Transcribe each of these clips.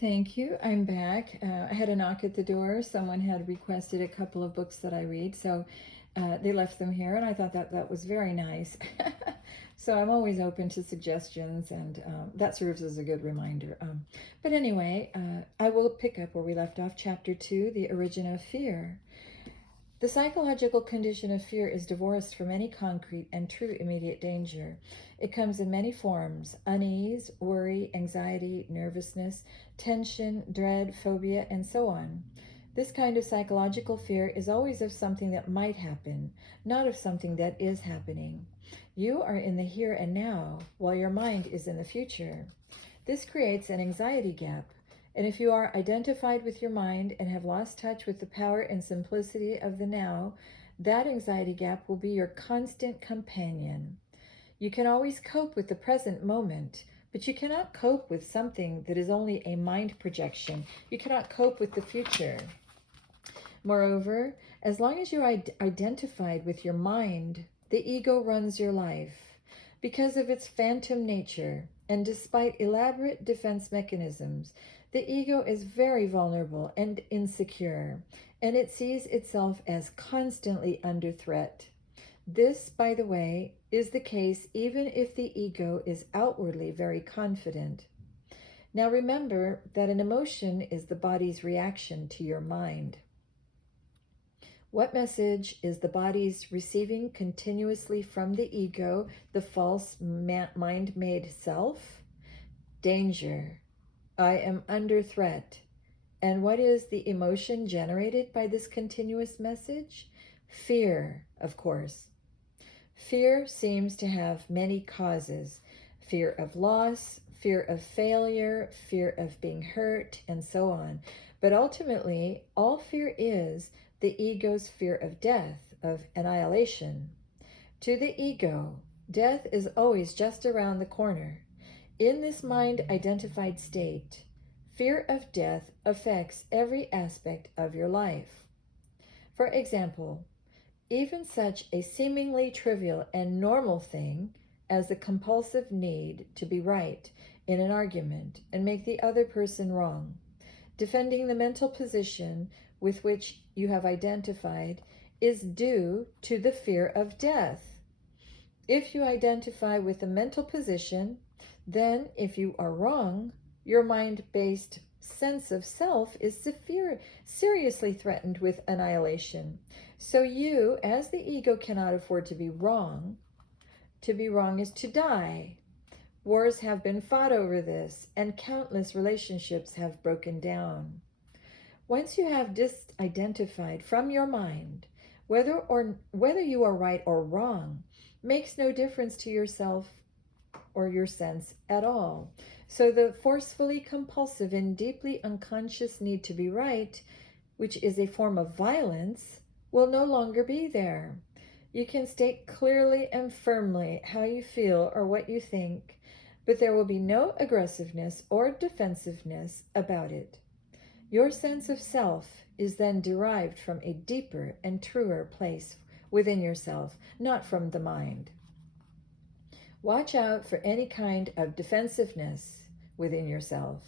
Thank you. I'm back. I had a knock at the door. Someone had requested a couple of books that I read, so they left them here, and I thought that was very nice. So I'm always open to suggestions, and that serves as a good reminder. But anyway, I will pick up where we left off, Chapter 2, The Origin of Fear. The psychological condition of fear is divorced from any concrete and true immediate danger. It comes in many forms: unease, worry, anxiety, nervousness, tension, dread, phobia, and so on. This kind of psychological fear is always of something that might happen, not of something that is happening. You are in the here and now, while your mind is in the future. This creates an anxiety gap. And if you are identified with your mind and have lost touch with the power and simplicity of the now, that anxiety gap will be your constant companion. You can always cope with the present moment, but you cannot cope with something that is only a mind projection. You cannot cope with the future. Moreover, as long as you are identified with your mind, the ego runs your life. Because of its phantom nature, and despite elaborate defense mechanisms, the ego is very vulnerable and insecure, and it sees itself as constantly under threat. This, by the way, is the case even if the ego is outwardly very confident. Now remember that an emotion is the body's reaction to your mind. What message is the body's receiving continuously from the ego, the false mind-made self? Danger. I am under threat. And what is the emotion generated by this continuous message? Fear, of course. Fear seems to have many causes: fear of loss, fear of failure, fear of being hurt, and so on. But ultimately, all fear is the ego's fear of death, of annihilation. To the ego, death is always just around the corner. In this mind-identified state, fear of death affects every aspect of your life. For example, even such a seemingly trivial and normal thing as the compulsive need to be right in an argument and make the other person wrong, defending the mental position with which you have identified, is due to the fear of death. If you identify with the mental position, then if you are wrong, your mind-based sense of self is seriously threatened with annihilation. So you, as the ego, cannot afford to be wrong. To be wrong is to die. Wars have been fought over this, and countless relationships have broken down. Once you have disidentified from your mind, whether you are right or wrong makes no difference to yourself or your sense at all. So the forcefully compulsive and deeply unconscious need to be right, which is a form of violence, will no longer be there. You can state clearly and firmly how you feel or what you think, but there will be no aggressiveness or defensiveness about it. Your sense of self is then derived from a deeper and truer place within yourself, not from the mind. Watch out for any kind of defensiveness within yourself.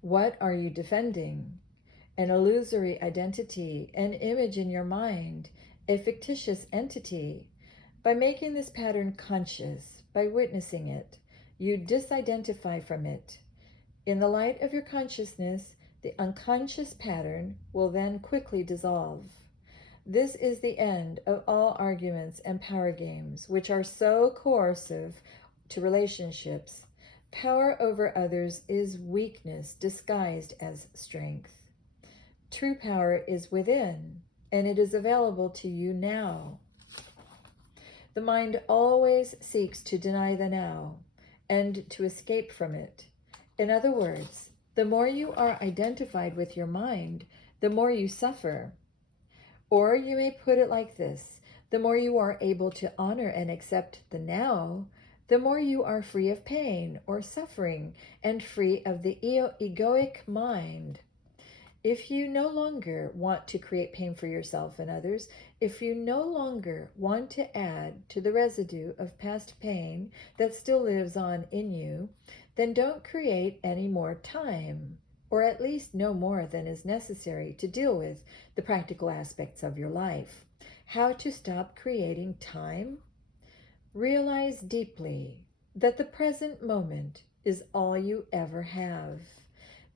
What are you defending? An illusory identity, an image in your mind, a fictitious entity. By making this pattern conscious, by witnessing it, you disidentify from it. In the light of your consciousness, the unconscious pattern will then quickly dissolve. This is the end of all arguments and power games, which are so coercive to relationships. Power over others is weakness disguised as strength. True power is within, and it is available to you now. The mind always seeks to deny the now and to escape from it. In other words, the more you are identified with your mind, the more you suffer. Or you may put it like this: the more you are able to honor and accept the now, the more you are free of pain or suffering and free of the egoic mind. If you no longer want to create pain for yourself and others, if you no longer want to add to the residue of past pain that still lives on in you, then don't create any more time or at least no more than is necessary to deal with the practical aspects of your life. How to stop creating time? Realize deeply that the present moment is all you ever have.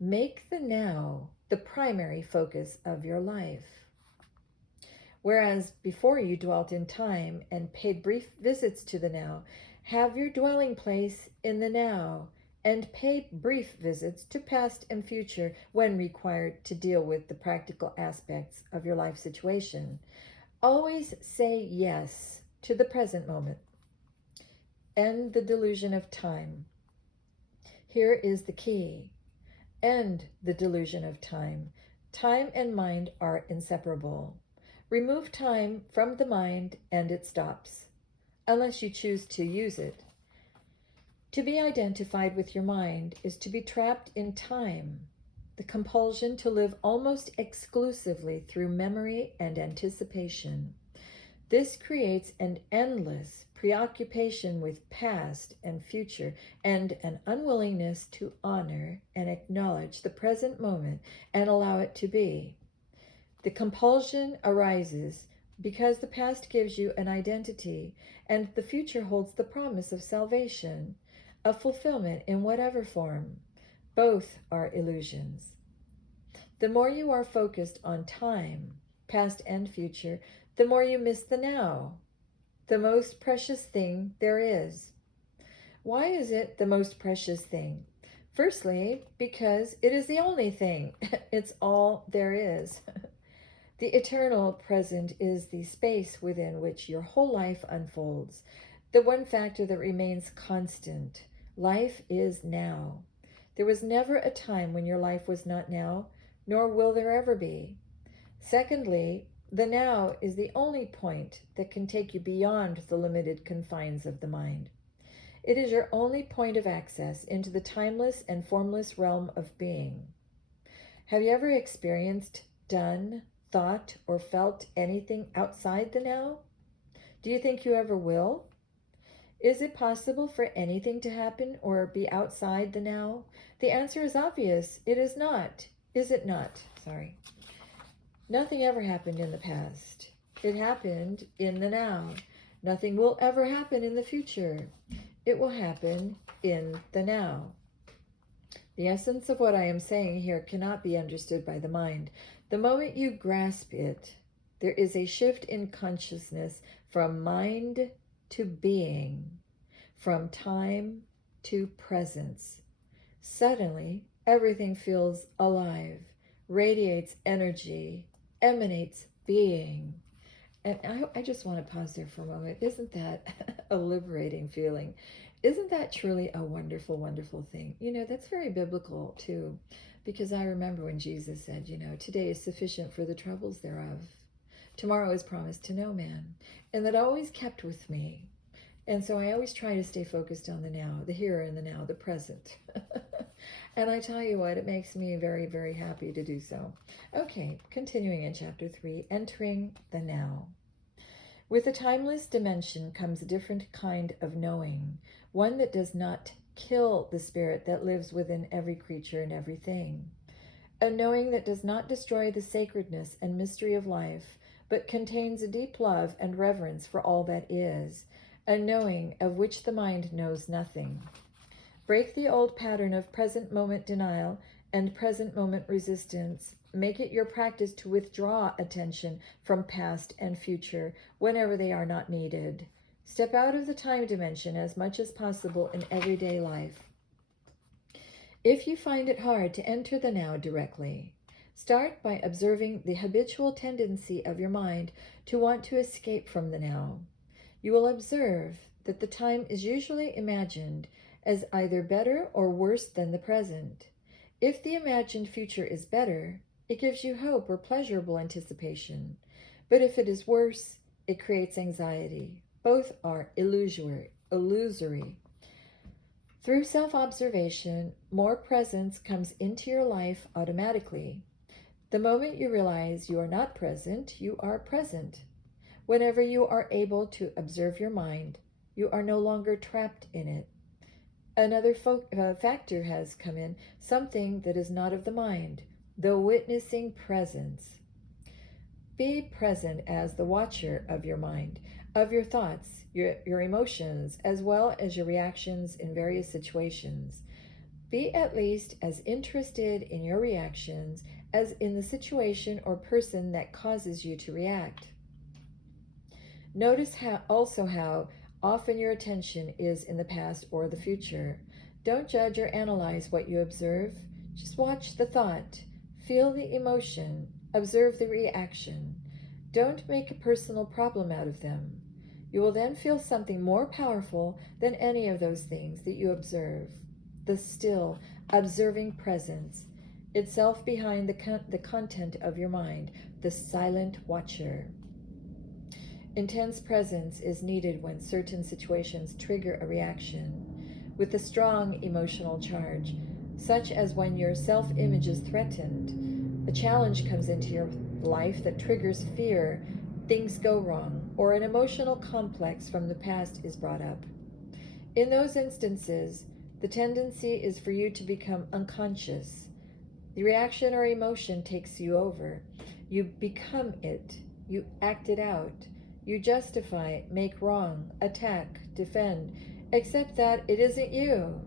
Make the now the primary focus of your life. Whereas before you dwelt in time and paid brief visits to the now, have your dwelling place in the now and pay brief visits to past and future when required to deal with the practical aspects of your life situation. Always say yes to the present moment. End the delusion of time. Here is the key. End the delusion of time. Time and mind are inseparable. Remove time from the mind and it stops, unless you choose to use it. To be identified with your mind is to be trapped in time, the compulsion to live almost exclusively through memory and anticipation. This creates an endless preoccupation with past and future and an unwillingness to honor and acknowledge the present moment and allow it to be. The compulsion arises because the past gives you an identity and the future holds the promise of salvation, of fulfillment in whatever form. Both are illusions. The more you are focused on time, past and future, the more you miss the now, the most precious thing there is. Why is it the most precious thing? Firstly, because it is the only thing. It's all there is. The eternal present is the space within which your whole life unfolds, the one factor that remains constant. Life is now. There was never a time when your life was not now, nor will there ever be. Secondly, the now is the only point that can take you beyond the limited confines of the mind. It is your only point of access into the timeless and formless realm of being. Have you ever experienced, done, thought, or felt anything outside the now? Do you think you ever will? Is it possible for anything to happen or be outside the now? The answer is obvious. It is not. Is it not? Sorry. Nothing ever happened in the past. It happened in the now. Nothing will ever happen in the future. It will happen in the now. The essence of what I am saying here cannot be understood by the mind. The moment you grasp it, there is a shift in consciousness from mind to being, from time to presence. Suddenly, everything feels alive, radiates energy, emanates being. And I just want to pause there for a moment. Isn't that a liberating feeling? Isn't that truly a wonderful, wonderful thing? You know, that's very biblical too, because I remember when Jesus said, you know, today is sufficient for the troubles thereof. Tomorrow is promised to no man. And that always kept with me. And so I always try to stay focused on the now, the here and the now, the present. And I tell you what, it makes me very, very happy to do so. Okay, continuing in chapter 3, entering the now. With the timeless dimension comes a different kind of knowing, one that does not kill the spirit that lives within every creature and everything. A knowing that does not destroy the sacredness and mystery of life, but contains a deep love and reverence for all that is, a knowing of which the mind knows nothing. Break the old pattern of present moment denial and present moment resistance. Make it your practice to withdraw attention from past and future whenever they are not needed. Step out of the time dimension as much as possible in everyday life. If you find it hard to enter the now directly, start by observing the habitual tendency of your mind to want to escape from the now. You will observe that the time is usually imagined as either better or worse than the present. If the imagined future is better, it gives you hope or pleasurable anticipation. But if it is worse, it creates anxiety. Both are illusory. Through self-observation, more presence comes into your life automatically. The moment you realize you are not present, you are present. Whenever you are able to observe your mind, you are no longer trapped in it. Another factor has come in, something that is not of the mind, the witnessing presence. Be present as the watcher of your mind, of your thoughts, your emotions, as well as your reactions in various situations. Be at least as interested in your reactions as in the situation or person that causes you to react. Notice how often your attention is in the past or the future. Don't judge or analyze what you observe. Just watch the thought, feel the emotion, observe the reaction. Don't make a personal problem out of them. You will then feel something more powerful than any of those things that you observe. The still, observing presence, itself behind the content of your mind, the silent watcher. Intense presence is needed when certain situations trigger a reaction with a strong emotional charge, such as when your self-image is threatened, a challenge comes into your life that triggers fear, things go wrong, or an emotional complex from the past is brought up. In those instances, the tendency is for you to become unconscious. The reaction or emotion takes you over. You become it. You act it out. You justify, make wrong, attack, defend, except that it isn't you.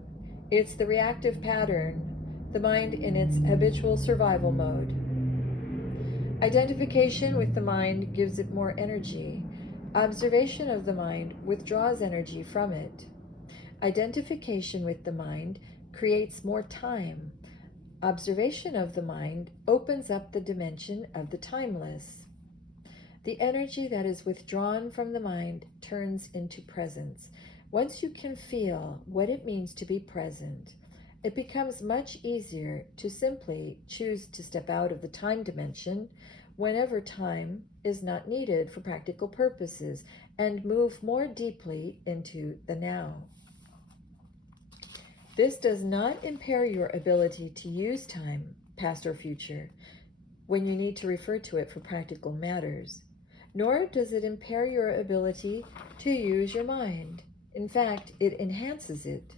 It's the reactive pattern, the mind in its habitual survival mode. Identification with the mind gives it more energy. Observation of the mind withdraws energy from it. Identification with the mind creates more time. Observation of the mind opens up the dimension of the timeless. The energy that is withdrawn from the mind turns into presence. Once you can feel what it means to be present, it becomes much easier to simply choose to step out of the time dimension whenever time is not needed for practical purposes and move more deeply into the now. This does not impair your ability to use time, past or future, when you need to refer to it for practical matters, nor does it impair your ability to use your mind. In fact, it enhances it.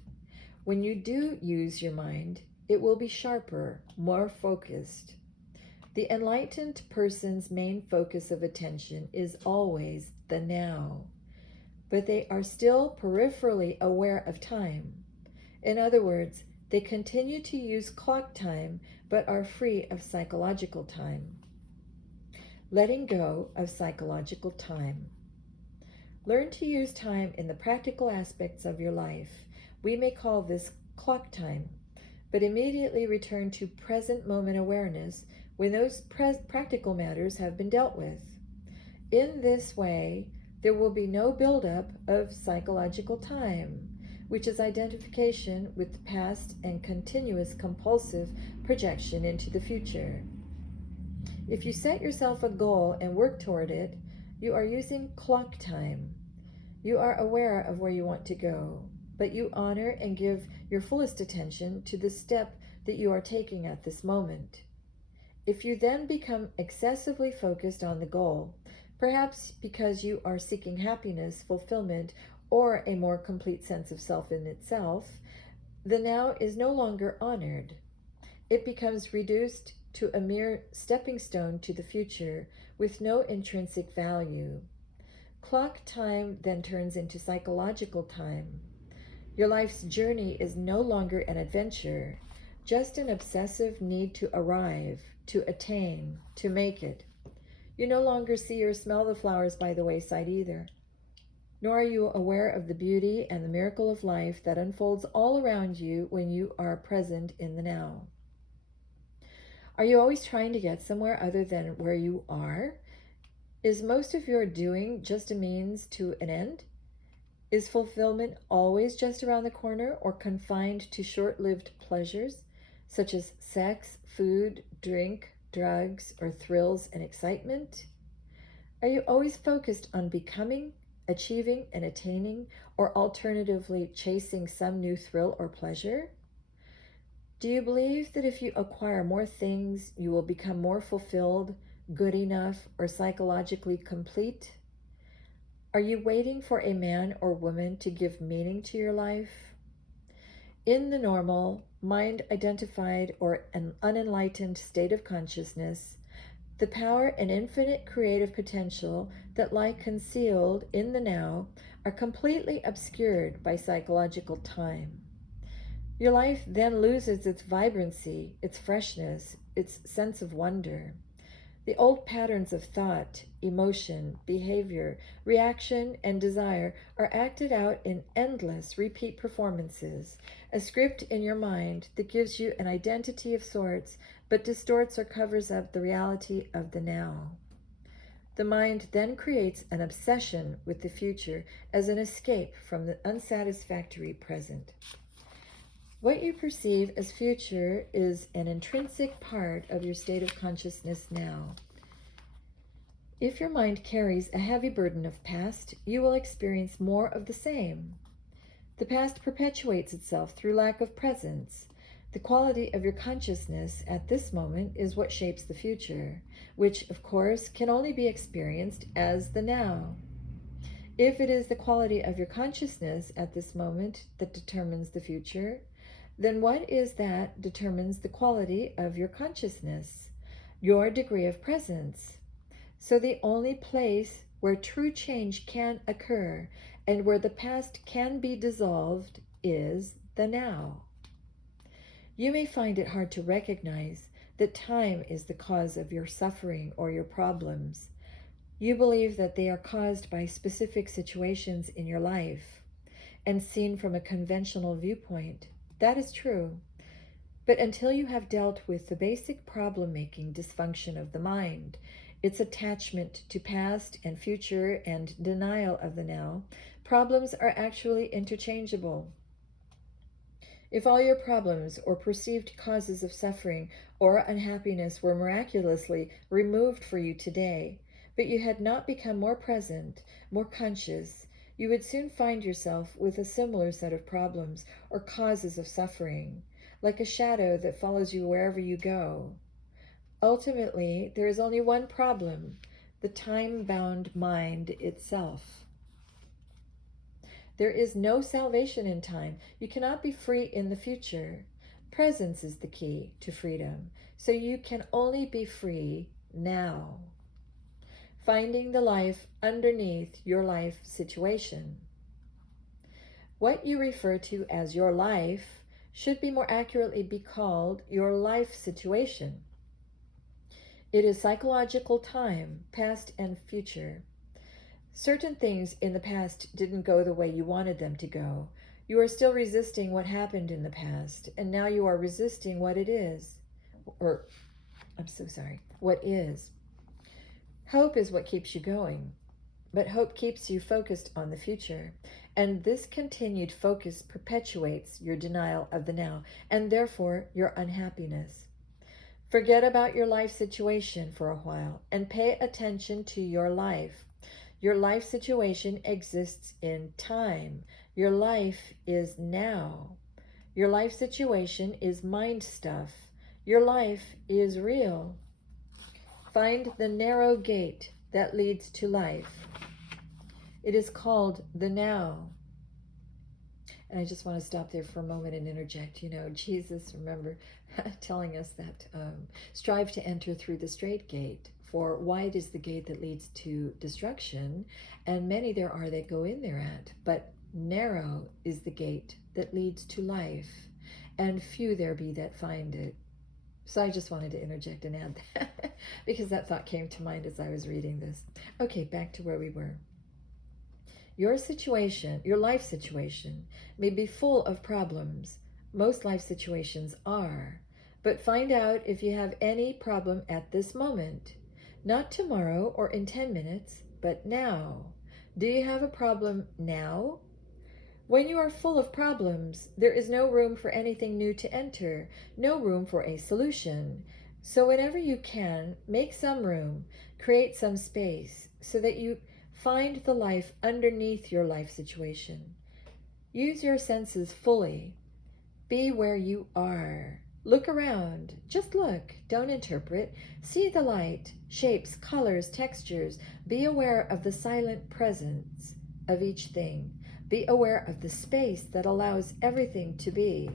When you do use your mind, it will be sharper, more focused. The enlightened person's main focus of attention is always the now, but they are still peripherally aware of time. In other words, they continue to use clock time, but are free of psychological time. Letting go of psychological time. Learn to use time in the practical aspects of your life. We may call this clock time, but immediately return to present moment awareness when those practical matters have been dealt with. In this way, there will be no buildup of psychological time, which is identification with the past and continuous compulsive projection into the future. If you set yourself a goal and work toward it, you are using clock time. You are aware of where you want to go, but you honor and give your fullest attention to the step that you are taking at this moment. If you then become excessively focused on the goal, perhaps because you are seeking happiness, fulfillment, or a more complete sense of self in itself, the now is no longer honored. It becomes reduced to a mere stepping stone to the future with no intrinsic value. Clock time then turns into psychological time. Your life's journey is no longer an adventure, just an obsessive need to arrive, to attain, to make it. You no longer see or smell the flowers by the wayside either, nor are you aware of the beauty and the miracle of life that unfolds all around you when you are present in the now. Are you always trying to get somewhere other than where you are? Is most of your doing just a means to an end? Is fulfillment always just around the corner or confined to short-lived pleasures, such as sex, food, drink, drugs, or thrills and excitement? Are you always focused on becoming, achieving, and attaining, or alternatively chasing some new thrill or pleasure? Do you believe that if you acquire more things, you will become more fulfilled, good enough, or psychologically complete? Are you waiting for a man or woman to give meaning to your life? In the normal, mind-identified or an unenlightened state of consciousness, the power and infinite creative potential that lie concealed in the now are completely obscured by psychological time. Your life then loses its vibrancy, its freshness, its sense of wonder. The old patterns of thought, emotion, behavior, reaction, and desire are acted out in endless repeat performances, a script in your mind that gives you an identity of sorts, but distorts or covers up the reality of the now. The mind then creates an obsession with the future as an escape from the unsatisfactory present. What you perceive as future is an intrinsic part of your state of consciousness now. If your mind carries a heavy burden of past, you will experience more of the same. The past perpetuates itself through lack of presence. The quality of your consciousness at this moment is what shapes the future, which, of course, can only be experienced as the now. If it is the quality of your consciousness at this moment that determines the future, then what is that determines the quality of your consciousness? Your degree of presence. So the only place where true change can occur and where the past can be dissolved is the now. You may find it hard to recognize that time is the cause of your suffering or your problems. You believe that they are caused by specific situations in your life and seen from a conventional viewpoint. That is true. But until you have dealt with the basic problem-making dysfunction of the mind, its attachment to past and future and denial of the now, problems are actually interchangeable. If all your problems or perceived causes of suffering or unhappiness were miraculously removed for you today, but you had not become more present, more conscious, you would soon find yourself with a similar set of problems or causes of suffering, like a shadow that follows you wherever you go. Ultimately, there is only one problem: the time-bound mind itself. There is no salvation in time. You cannot be free in the future. Presence is the key to freedom, so you can only be free now. Finding the life underneath your life situation. What you refer to as your life should be more accurately be called your life situation. It is psychological time, past and future. Certain things in the past didn't go the way you wanted them to go. You are still resisting what happened in the past, and now you are resisting what it is. What is. Hope is what keeps you going, but hope keeps you focused on the future, and this continued focus perpetuates your denial of the now, and therefore your unhappiness. Forget about your life situation for a while and pay attention to your life. Your life situation exists in time. Your life is now. Your life situation is mind stuff. Your life is real. Find the narrow gate that leads to life. It is called the now. And I just want to stop there for a moment and interject. Jesus, remember, telling us that strive to enter through the straight gate, for wide is the gate that leads to destruction, and many there are that go in thereat, but narrow is the gate that leads to life, and few there be that find it. So I just wanted to interject and add that because that thought came to mind as I was reading this. Okay, back to where we were. Your situation, your life situation, may be full of problems. Most life situations are. But find out if you have any problem at this moment. Not tomorrow or in 10 minutes, but now. Do you have a problem now? When you are full of problems, there is no room for anything new to enter, no room for a solution. So whenever you can, make some room, create some space, so that you find the life underneath your life situation. Use your senses fully. Be where you are. Look around. Just look. Don't interpret. See the light, shapes, colors, textures. Be aware of the silent presence of each thing. Be aware of the space that allows everything to be.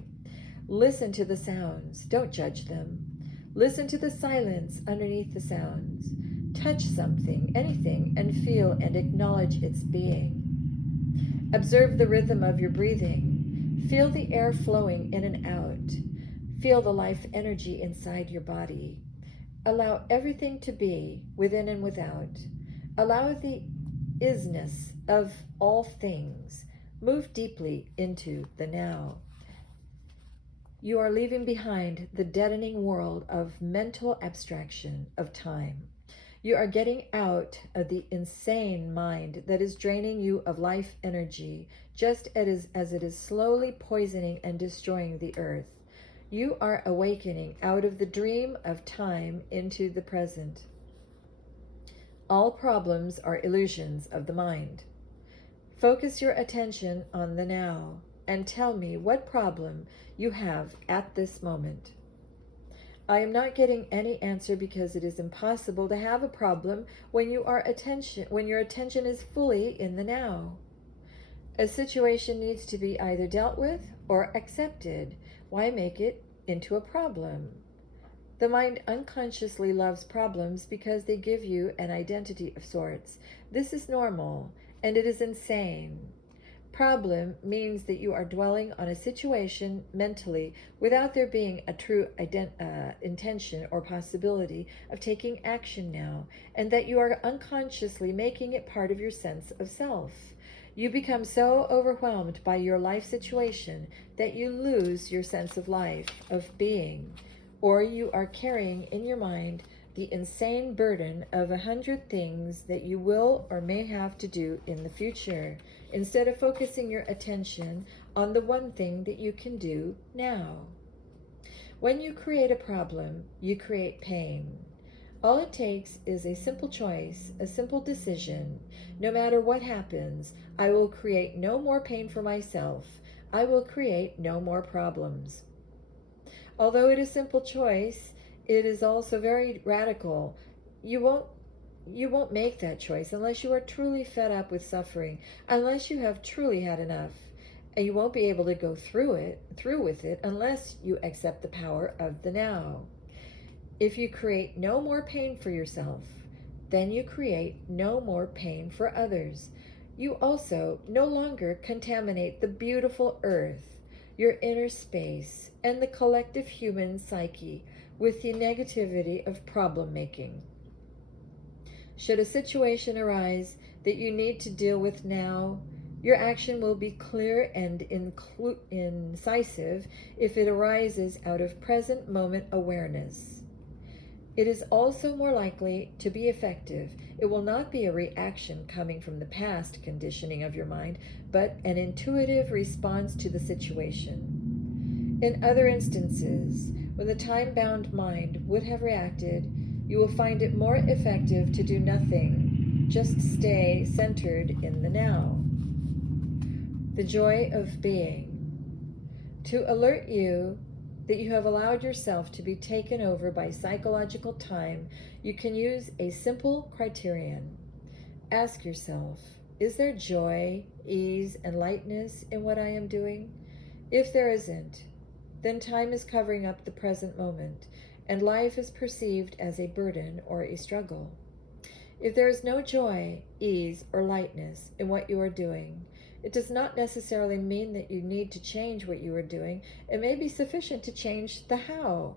Listen to the sounds. Don't judge them. Listen to the silence underneath the sounds. Touch something, anything, and feel and acknowledge its being. Observe the rhythm of your breathing. Feel the air flowing in and out. Feel the life energy inside your body. Allow everything to be, within and without. Allow the isness of all things. Move deeply into the now. You are leaving behind the deadening world of mental abstraction of time. You are getting out of the insane mind that is draining you of life energy, just as it is slowly poisoning and destroying the earth. You are awakening out of the dream of time into the present. All problems are illusions of the mind. Focus your attention on the now and tell me what problem you have at this moment. I am not getting any answer because it is impossible to have a problem when your attention is fully in the now. A situation needs to be either dealt with or accepted. Why make it into a problem? The mind unconsciously loves problems because they give you an identity of sorts. This is normal, and it is insane. Problem means that you are dwelling on a situation mentally without there being a true intention or possibility of taking action now, and that you are unconsciously making it part of your sense of self. You become so overwhelmed by your life situation that you lose your sense of life, of being, or you are carrying in your mind the insane burden of 100 things that you will or may have to do in the future, instead of focusing your attention on the one thing that you can do now. When you create a problem, you create pain. All it takes is a simple choice, a simple decision. No matter what happens, I will create no more pain for myself. I will create no more problems. Although it is a simple choice, it is also very radical. You won't make that choice unless you are truly fed up with suffering, unless you have truly had enough. And you won't be able to go through with it unless you accept the power of the now. If you create no more pain for yourself, then you create no more pain for others. You also no longer contaminate the beautiful earth, your inner space, and the collective human psyche with the negativity of problem making. Should a situation arise that you need to deal with now, your action will be clear and incisive if it arises out of present moment awareness. It is also more likely to be effective. It will not be a reaction coming from the past conditioning of your mind, but an intuitive response to the situation. In other instances, when the time-bound mind would have reacted, you will find it more effective to do nothing, just stay centered in the now. The joy of being. To alert you that you have allowed yourself to be taken over by psychological time, you can use a simple criterion. Ask yourself, is there joy, ease, and lightness in what I am doing? If there isn't, then time is covering up the present moment, and life is perceived as a burden or a struggle. If there is no joy, ease, or lightness in what you are doing, it does not necessarily mean that you need to change what you are doing. It may be sufficient to change the how.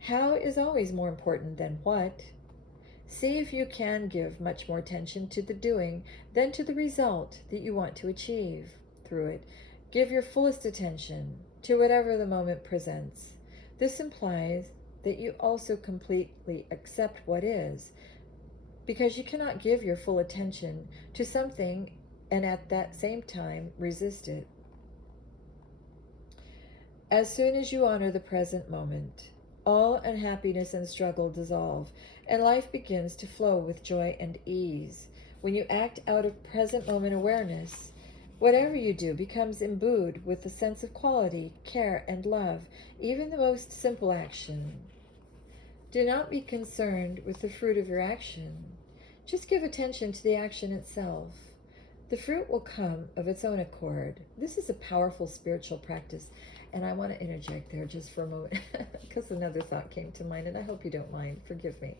How is always more important than what. See if you can give much more attention to the doing than to the result that you want to achieve through it. Give your fullest attention to whatever the moment presents. This implies that you also completely accept what is, because you cannot give your full attention to something and at that same time resist it. As soon as you honor the present moment, all unhappiness and struggle dissolve, and life begins to flow with joy and ease. When you act out of present moment awareness, whatever you do becomes imbued with a sense of quality, care, and love, even the most simple action. Do not be concerned with the fruit of your action. Just give attention to the action itself. The fruit will come of its own accord. This is a powerful spiritual practice. And I want to interject there just for a moment because another thought came to mind, and I hope you don't mind. Forgive me.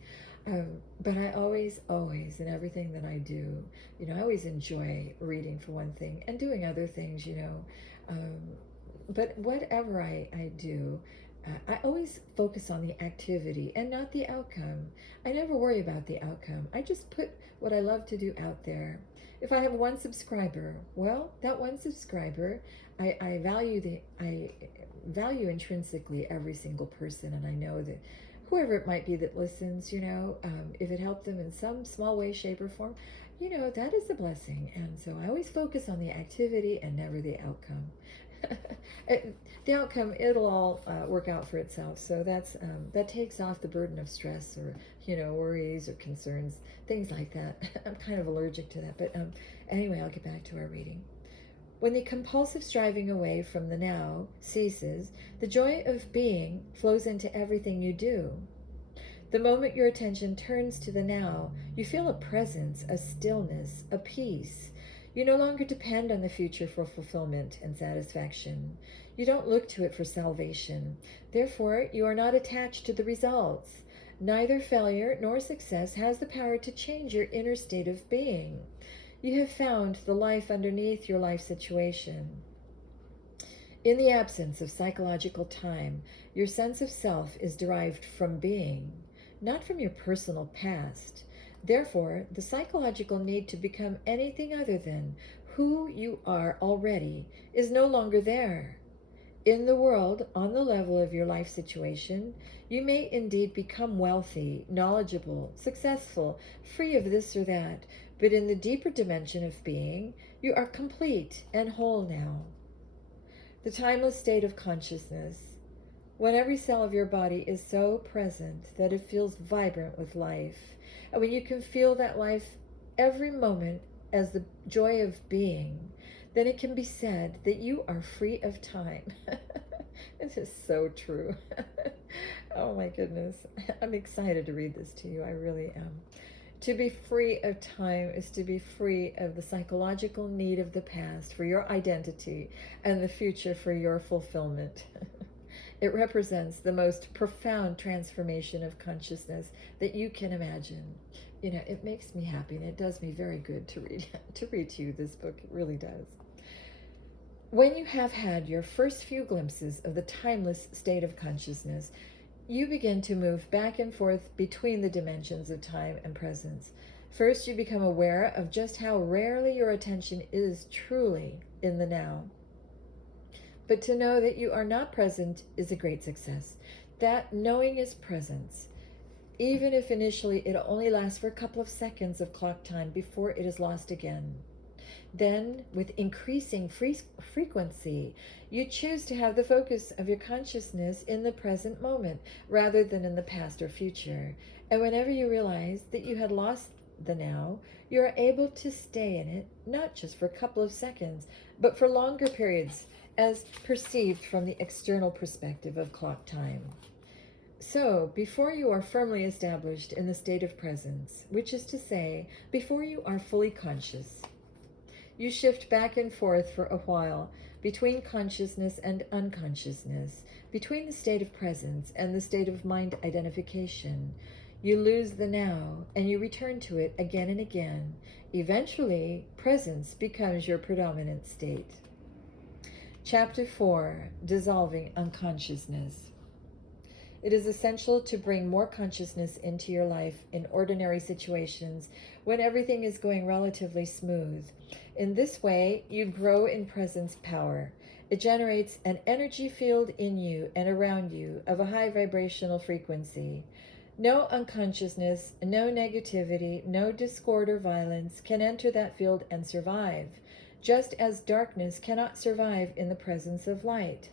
But I always, in everything that I do, I always enjoy reading for one thing and doing other things, but whatever I do, I always focus on the activity and not the outcome. I never worry about the outcome. I just put what I love to do out there. If I have one subscriber, well, that one subscriber, I value intrinsically every single person, and I know that whoever it might be that listens, if it helped them in some small way, shape, or form, that is a blessing. And so I always focus on the activity and never the outcome. The outcome, it'll all work out for itself. So that takes off the burden of stress or worries or concerns, things like that. I'm kind of allergic to that, but anyway, I'll get back to our reading. When the compulsive striving away from the now ceases, the joy of being flows into everything you do. The moment your attention turns to the now, you feel a presence, a stillness, a peace. You no longer depend on the future for fulfillment and satisfaction. You don't look to it for salvation. Therefore, you are not attached to the results. Neither failure nor success has the power to change your inner state of being. You have found the life underneath your life situation. In the absence of psychological time, your sense of self is derived from being, not from your personal past. Therefore, the psychological need to become anything other than who you are already is no longer there. In the world, on the level of your life situation, you may indeed become wealthy, knowledgeable, successful, free of this or that, but in the deeper dimension of being, you are complete and whole now. The timeless state of consciousness, when every cell of your body is so present that it feels vibrant with life, and when you can feel that life every moment as the joy of being, then it can be said that you are free of time. This is so true. Oh my goodness. I'm excited to read this to you. I really am. To be free of time is to be free of the psychological need of the past for your identity and the future for your fulfillment. It represents the most profound transformation of consciousness that you can imagine. It makes me happy, and it does me very good to read to you this book. It really does. When you have had your first few glimpses of the timeless state of consciousness, you begin to move back and forth between the dimensions of time and presence. First, you become aware of just how rarely your attention is truly in the now. But to know that you are not present is a great success. That knowing is presence, even if initially it only lasts for a couple of seconds of clock time before it is lost again. Then, with increasing frequency, you choose to have the focus of your consciousness in the present moment rather than in the past or future. And whenever you realize that you had lost the now, you are able to stay in it, not just for a couple of seconds, but for longer periods, as perceived from the external perspective of clock time. So, before you are firmly established in the state of presence, which is to say, before you are fully conscious, you shift back and forth for a while between consciousness and unconsciousness, between the state of presence and the state of mind identification. You lose the now, and you return to it again and again. Eventually, presence becomes your predominant state. Chapter 4, Dissolving Unconsciousness. It is essential to bring more consciousness into your life in ordinary situations when everything is going relatively smooth. In this way, you grow in presence power. It generates an energy field in you and around you of a high vibrational frequency. No unconsciousness, no negativity, no discord or violence can enter that field and survive, just as darkness cannot survive in the presence of light.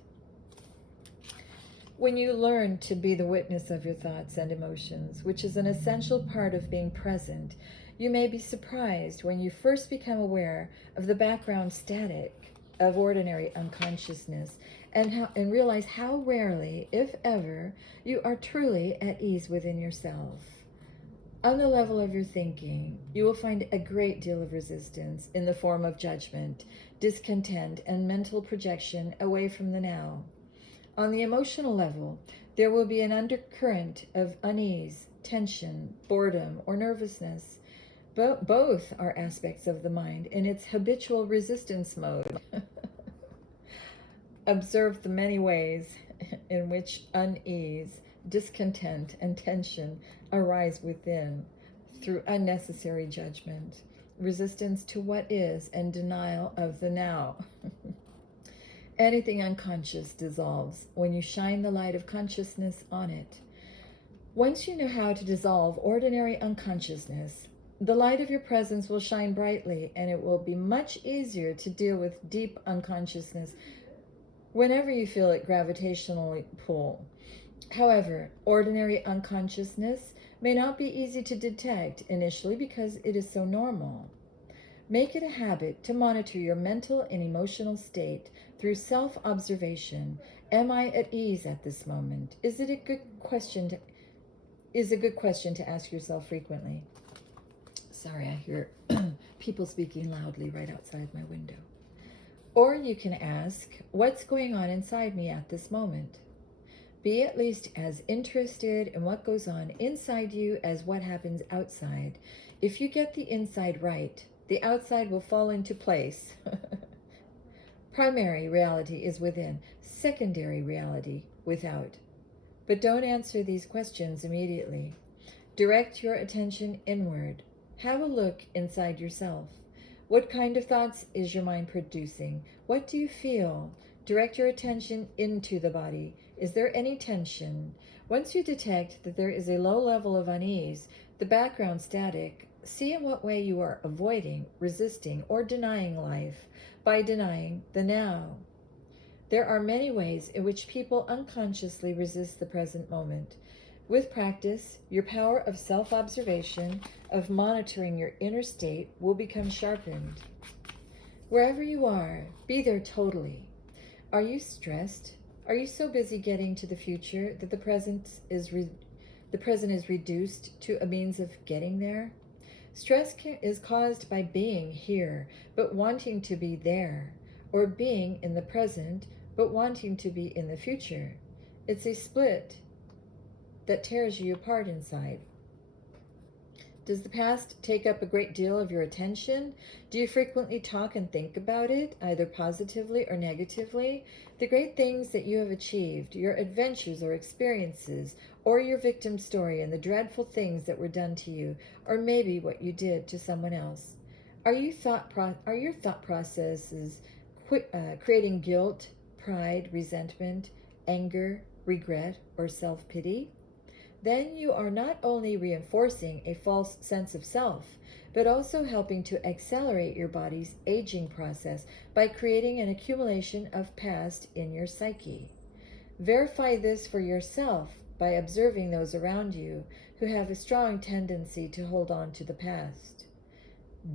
When you learn to be the witness of your thoughts and emotions, which is an essential part of being present, you may be surprised when you first become aware of the background static of ordinary unconsciousness and realize how rarely, if ever, you are truly at ease within yourself. On the level of your thinking, you will find a great deal of resistance in the form of judgment, discontent, and mental projection away from the now. On the emotional level, there will be an undercurrent of unease, tension, boredom, or nervousness. Both are aspects of the mind in its habitual resistance mode. Observe the many ways in which unease, discontent, and tension arise within through unnecessary judgment, resistance to what is, and denial of the now. Anything unconscious dissolves when you shine the light of consciousness on it. Once you know how to dissolve ordinary unconsciousness, the light of your presence will shine brightly, and it will be much easier to deal with deep unconsciousness whenever you feel it gravitationally pull. However, ordinary unconsciousness may not be easy to detect initially because it is so normal. Make it a habit to monitor your mental and emotional state through self-observation. Am I at ease at this moment? Is a good question to ask yourself frequently. Sorry, I hear people speaking loudly right outside my window. Or you can ask, what's going on inside me at this moment? Be at least as interested in what goes on inside you as what happens outside. If you get the inside right, the outside will fall into place. Primary reality is within, secondary reality without. But don't answer these questions immediately. Direct your attention inward. Have a look inside yourself. What kind of thoughts is your mind producing? What do you feel? Direct your attention into the body. Is there any tension? Once you detect that there is a low level of unease, the background static, see in what way you are avoiding, resisting, or denying life by denying the now. There are many ways in which people unconsciously resist the present moment. With practice, your power of self-observation, of monitoring your inner state, will become sharpened. Wherever you are, be there totally. Are you stressed? Are you so busy getting to the future that the present is reduced to a means of getting there? Stress is caused by being here, but wanting to be there, or being in the present, but wanting to be in the future. It's a split that tears you apart inside. Does the past take up a great deal of your attention? Do you frequently talk and think about it, either positively or negatively? The great things that you have achieved, your adventures or experiences, or your victim story and the dreadful things that were done to you, or maybe what you did to someone else. Are your thought processes creating guilt, pride, resentment, anger, regret, or self-pity? Then you are not only reinforcing a false sense of self, but also helping to accelerate your body's aging process by creating an accumulation of past in your psyche. Verify this for yourself by observing those around you who have a strong tendency to hold on to the past.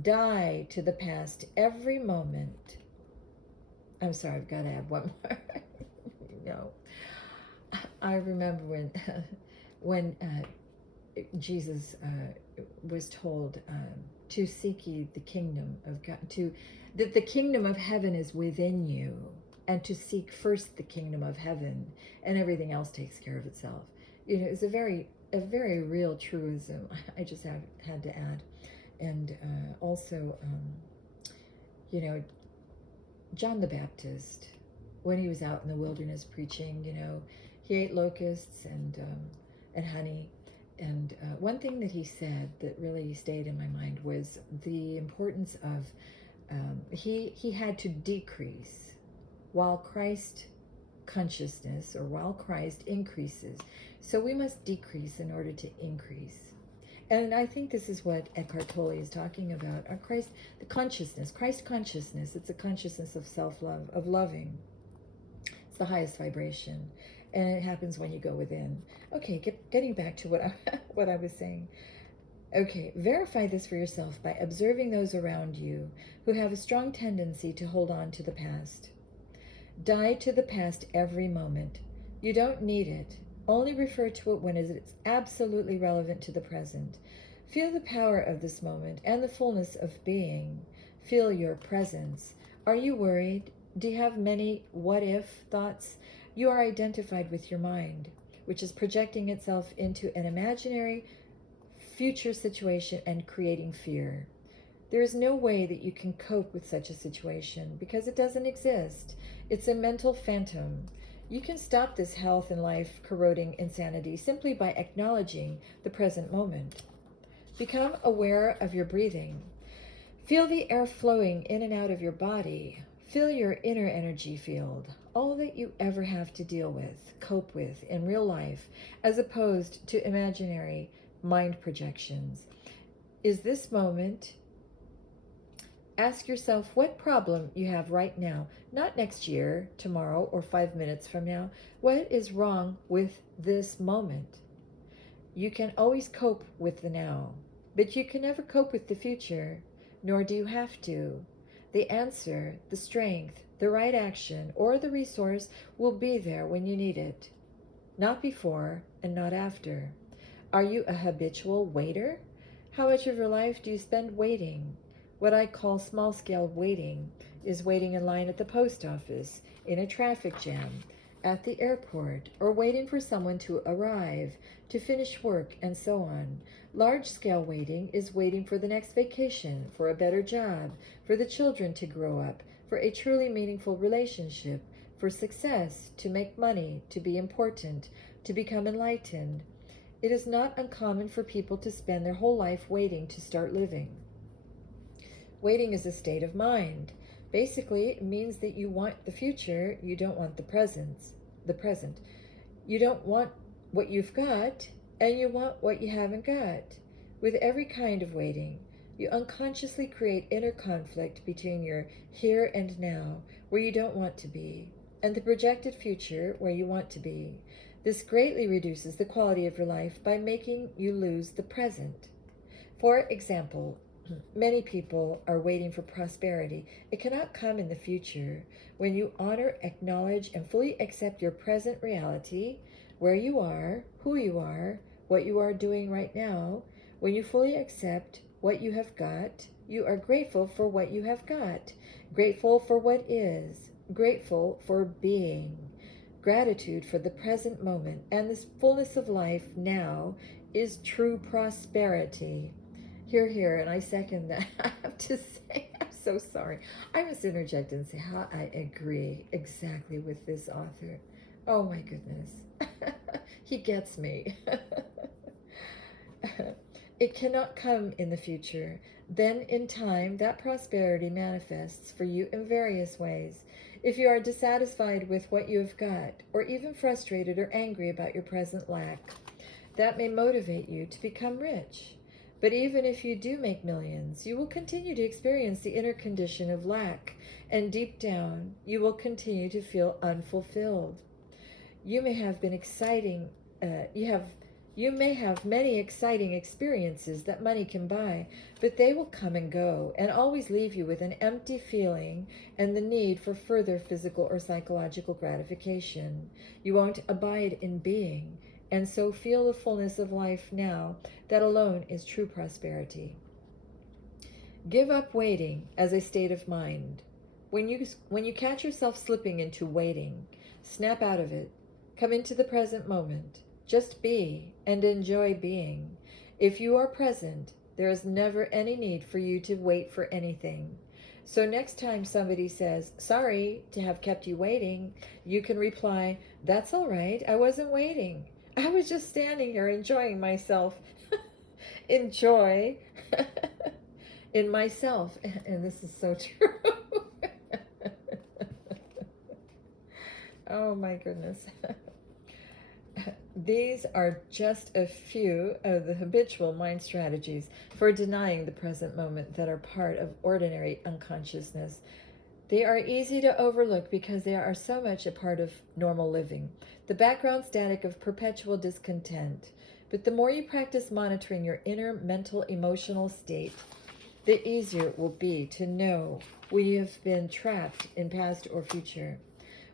Die to the past every moment. I'm sorry, I've got to add one more. No. I remember when Jesus was told to seek ye the kingdom of God, that the kingdom of heaven is within you, and to seek first the kingdom of heaven, and everything else takes care of itself. You know, it's a very real truism. I just had to add, and also, you know, John the Baptist, when he was out in the wilderness preaching, you know, he ate locusts and honey. And one thing that he said that really stayed in my mind was the importance of he had to decrease while Christ consciousness, or while Christ increases. So we must decrease in order to increase. And I think this is what Eckhart Tolle is talking about. Christ consciousness. It's a consciousness of self-love, of loving. It's the highest vibration. And it happens when you go within. Okay, getting back to what I was saying. Okay, verify this for yourself by observing those around you who have a strong tendency to hold on to the past. Die to the past every moment. You don't need it. Only refer to it when it is absolutely relevant to the present. Feel the power of this moment and the fullness of being. Feel your presence. Are you worried? Do you have many what if thoughts? You are identified with your mind, which is projecting itself into an imaginary future situation and creating fear. There is no way that you can cope with such a situation because it doesn't exist. It's a mental phantom. You can stop this health and life corroding insanity simply by acknowledging the present moment. Become aware of your breathing. Feel the air flowing in and out of your body. Feel your inner energy field, all that you ever have to deal with, cope with in real life, as opposed to imaginary mind projections. Is this moment? Ask yourself what problem you have right now, not next year, tomorrow, or 5 minutes from now. What is wrong with this moment? You can always cope with the now, but you can never cope with the future, nor do you have to. The answer, the strength, the right action, or the resource will be there when you need it, not before and not after. Are you a habitual waiter? How much of your life do you spend waiting? What I call small-scale waiting is waiting in line at the post office, in a traffic jam, at the airport, or waiting for someone to arrive, to finish work, and so on. Large-scale waiting is waiting for the next vacation, for a better job, for the children to grow up, for a truly meaningful relationship, for success, to make money, to be important, to become enlightened. It is not uncommon for people to spend their whole life waiting to start living. Waiting is a state of mind. Basically, it means that you want the future, you don't want the present. You don't want what you've got, and you want what you haven't got. With every kind of waiting, you unconsciously create inner conflict between your here and now, where you don't want to be, and the projected future, where you want to be. This greatly reduces the quality of your life by making you lose the present. For example, many people are waiting for prosperity. It cannot come in the future. When you honor, acknowledge, and fully accept your present reality, where you are, who you are, what you are doing right now, when you fully accept what you have got, you are grateful for what you have got, grateful for what is, grateful for being. Gratitude for the present moment and this fullness of life now is true prosperity. Hear, hear, and I second that. I have to say, I'm so sorry. I must interject and say how I agree exactly with this author. Oh my goodness. He gets me. It cannot come in the future. Then in time, that prosperity manifests for you in various ways. If you are dissatisfied with what you have got, or even frustrated or angry about your present lack, that may motivate you to become rich. But even if you do make millions, you will continue to experience the inner condition of lack, and deep down, you will continue to feel unfulfilled. You may have been you may have many exciting experiences that money can buy, but they will come and go and always leave you with an empty feeling and the need for further physical or psychological gratification. You won't abide in being, and so feel the fullness of life now. That alone is true prosperity. Give up waiting as a state of mind. When you catch yourself slipping into waiting, snap out of it. Come into the present moment. Just be and enjoy being. If you are present, there is never any need for you to wait for anything. So next time somebody says, "Sorry to have kept you waiting," you can reply, "That's all right. I wasn't waiting. I was just standing here enjoying myself." Enjoy in myself. And this is so true. Oh my goodness. These are just a few of the habitual mind strategies for denying the present moment that are part of ordinary unconsciousness. They are easy to overlook because they are so much a part of normal living, the background static of perpetual discontent. But the more you practice monitoring your inner mental emotional state, the easier it will be to know when you have been trapped in past or future,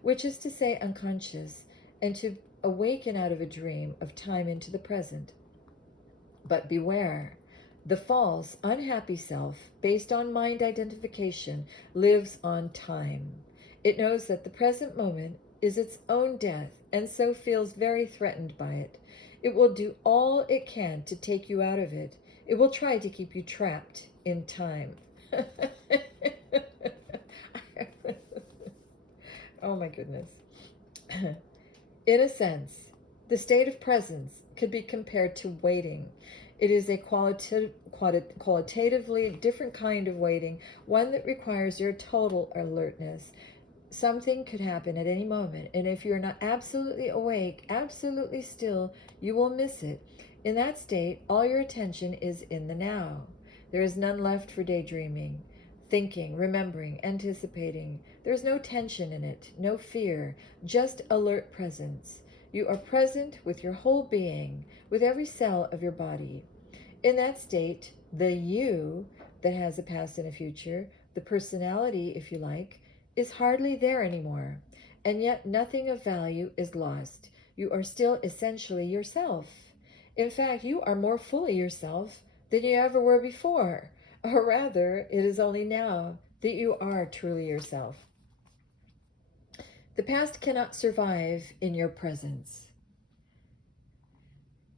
which is to say unconscious, and to awaken out of a dream of time into the present. But beware, The false, unhappy self, based on mind identification, lives on time. It knows that the present moment is its own death and so feels very threatened by it. It will do all it can to take you out of it. It will try to keep you trapped in time. Oh my goodness. In a sense, the state of presence could be compared to waiting. It is a qualitatively different kind of waiting, one that requires your total alertness. Something could happen at any moment, and if you're not absolutely awake, absolutely still, you will miss it. In that state, all your attention is in the now. There is none left for daydreaming, thinking, remembering, anticipating. There is no tension in it, no fear, just alert presence. You are present with your whole being, with every cell of your body. In that state, the you that has a past and a future, the personality, if you like, is hardly there anymore, and yet nothing of value is lost. You are still essentially yourself. In fact, you are more fully yourself than you ever were before, or rather, it is only now that you are truly yourself. The past cannot survive in your presence.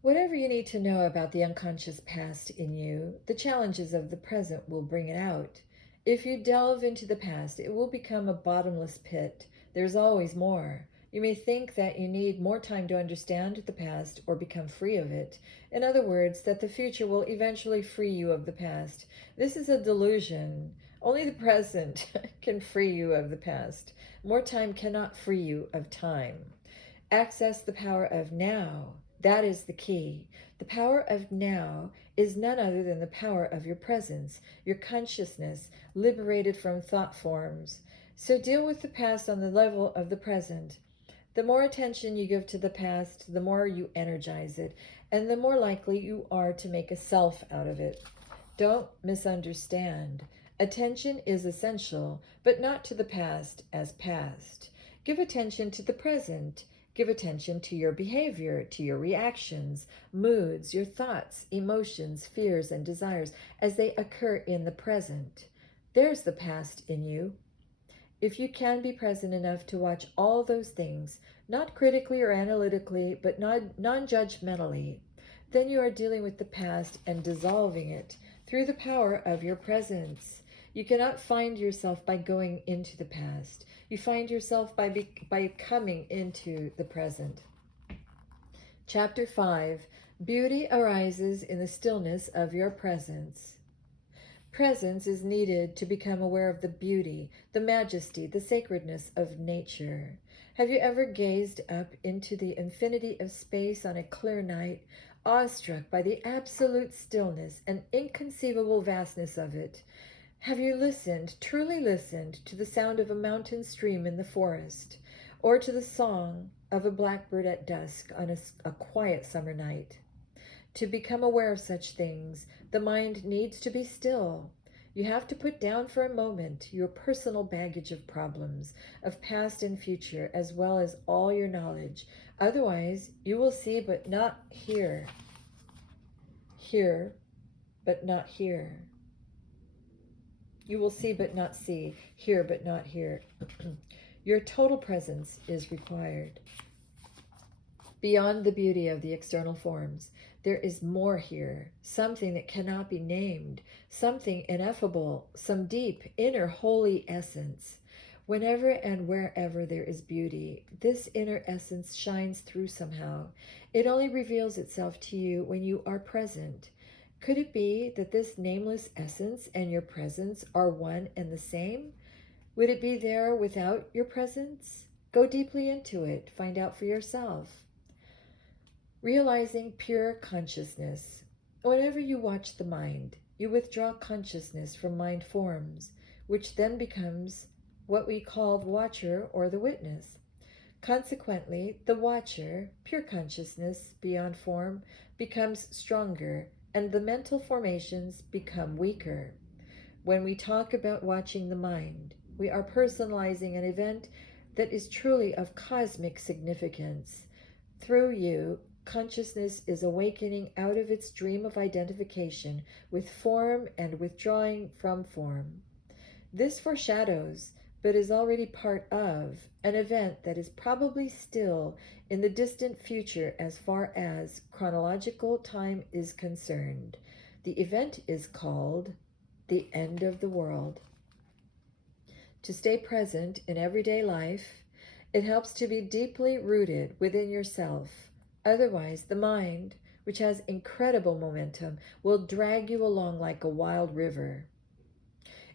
Whatever you need to know about the unconscious past in you, the challenges of the present will bring it out. If you delve into the past, it will become a bottomless pit. There's always more. You may think that you need more time to understand the past or become free of it. In other words, that the future will eventually free you of the past. This is a delusion. Only the present can free you of the past. More time cannot free you of time. Access the power of now. That is the key. The power of now is none other than the power of your presence, your consciousness, liberated from thought forms. So deal with the past on the level of the present. The more attention you give to the past, the more you energize it, and the more likely you are to make a self out of it. Don't misunderstand. Attention is essential, but not to the past as past. Give attention to the present. Give attention to your behavior, to your reactions, moods, your thoughts, emotions, fears, and desires as they occur in the present. There's the past in you. If you can be present enough to watch all those things, not critically or analytically, but non-judgmentally, then you are dealing with the past and dissolving it through the power of your presence. You cannot find yourself by going into the past. You find yourself by coming into the present. Chapter 5. Beauty arises in the stillness of your presence. Presence is needed to become aware of the beauty, the majesty, the sacredness of nature. Have you ever gazed up into the infinity of space on a clear night, awestruck by the absolute stillness and inconceivable vastness of it? Have you listened, truly listened, to the sound of a mountain stream in the forest, or to the song of a blackbird at dusk on a quiet summer night? To become aware of such things, the mind needs to be still. You have to put down for a moment your personal baggage of problems, of past and future, as well as all your knowledge. Otherwise, you will see but not hear. Hear, but not hear. You will see but not see, hear but not hear. Your total presence is required. Beyond the beauty of the external forms, there is more here, something that cannot be named, something ineffable, some deep, inner, holy essence. Whenever and wherever there is beauty, this inner essence shines through somehow. It only reveals itself to you when you are present. Could it be that this nameless essence and your presence are one and the same? Would it be there without your presence? Go deeply into it. Find out for yourself. Realizing pure consciousness. Whenever you watch the mind, you withdraw consciousness from mind forms, which then becomes what we call the watcher or the witness. Consequently, the watcher, pure consciousness beyond form, becomes stronger, and the mental formations become weaker. When we talk about watching the mind, we are personalizing an event that is truly of cosmic significance. Through you, consciousness is awakening out of its dream of identification with form and withdrawing from form. This foreshadows, but is already part of, an event that is probably still in the distant future as far as chronological time is concerned. The event is called the end of the world. To stay present in everyday life, it helps to be deeply rooted within yourself. Otherwise, the mind, which has incredible momentum, will drag you along like a wild river.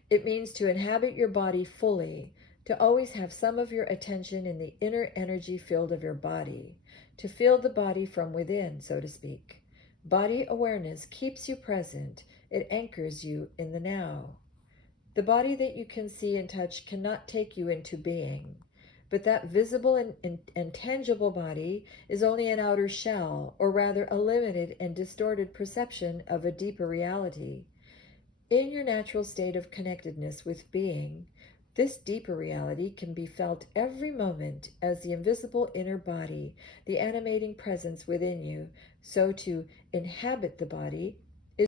It means to inhabit your body fully, to always have some of your attention in the inner energy field of your body, to feel the body from within, so to speak. Body awareness keeps you present. It anchors you in the now. The body that you can see and touch cannot take you into being, but that visible and tangible body is only an outer shell, or rather a limited and distorted perception of a deeper reality. In your natural state of connectedness with being, this deeper reality can be felt every moment as the invisible inner body, the animating presence within you. So to inhabit the body